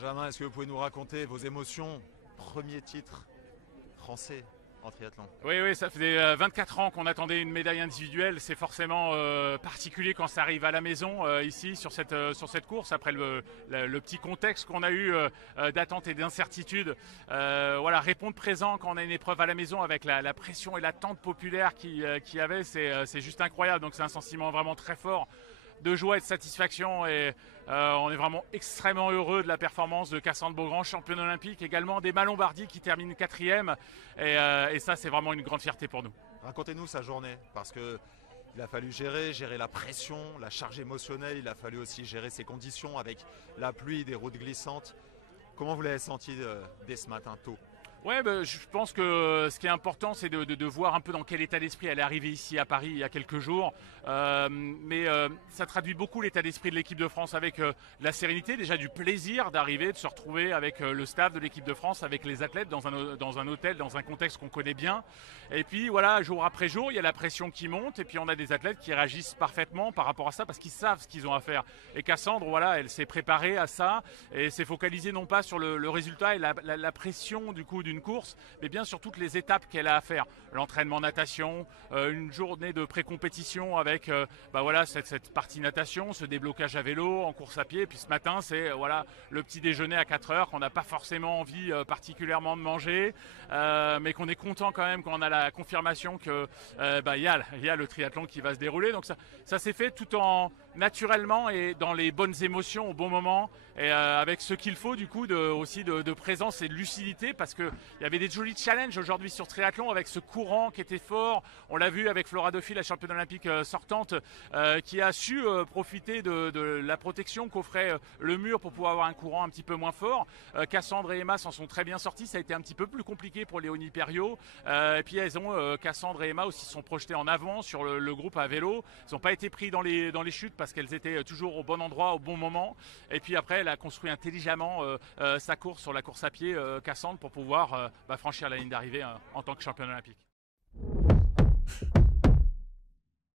Benjamin, est-ce que vous pouvez nous raconter vos émotions? Premier titre français en triathlon. Oui, ça fait 24 ans qu'on attendait une médaille individuelle. C'est forcément particulier quand ça arrive à la maison, ici, sur cette course, après le petit contexte qu'on a eu d'attente et d'incertitude. Voilà, répondre présent quand on a une épreuve à la maison avec la pression et l'attente populaire qu'il y avait, c'est juste incroyable. Donc c'est un sentiment vraiment très fort de joie et de satisfaction, et on est vraiment extrêmement heureux de la performance de Cassandre Beaugrand, championne olympique, également d'Emma Lombardi qui termine 4e, et ça c'est vraiment une grande fierté pour nous. Racontez-nous sa journée, parce que il a fallu gérer la pression, la charge émotionnelle, il a fallu aussi gérer ses conditions avec la pluie, des routes glissantes. Comment vous l'avez senti dès ce matin tôt? Ouais, je pense que ce qui est important, c'est de voir un peu dans quel état d'esprit elle est arrivée ici à Paris il y a quelques jours. Mais ça traduit beaucoup l'état d'esprit de l'équipe de France, avec la sérénité, déjà du plaisir d'arriver, de se retrouver avec le staff de l'équipe de France, avec les athlètes dans un hôtel, dans un contexte qu'on connaît bien. Et puis voilà, jour après jour, il y a la pression qui monte, et puis on a des athlètes qui réagissent parfaitement par rapport à ça, parce qu'ils savent ce qu'ils ont à faire. Et Cassandre, voilà, elle s'est préparée à ça, et s'est focalisée non pas sur le résultat et la pression du coup d'une course, mais bien sur toutes les étapes qu'elle a à faire. L'entraînement natation, une journée de pré-compétition avec voilà, cette partie natation, ce déblocage à vélo, en course à pied. Et puis ce matin, c'est voilà, le petit déjeuner à 4 heures qu'on n'a pas forcément envie particulièrement de manger, mais qu'on est content quand même quand on a la confirmation que y a le triathlon qui va se dérouler. Donc ça s'est fait tout en naturellement et dans les bonnes émotions au bon moment, et avec ce qu'il faut du coup aussi de présence et de lucidité, parce que il y avait des jolis challenges aujourd'hui sur triathlon avec ce courant qui était fort. On l'a vu avec Flora Dauphine, la championne olympique sortante, qui a su profiter de la protection qu'offrait le mur pour pouvoir avoir un courant un petit peu moins fort. Cassandre et Emma s'en sont très bien sortis. Ça a été un petit peu plus compliqué pour Léonie Perriot. Et puis Cassandre et Emma aussi se sont projetées en avant sur le groupe à vélo. Ils n'ont pas été pris dans les chutes parce qu'elles étaient toujours au bon endroit, au bon moment. Et puis après, elle a construit intelligemment sa course sur la course à pied, Cassandre, pour pouvoir franchir la ligne d'arrivée en tant que championne olympique.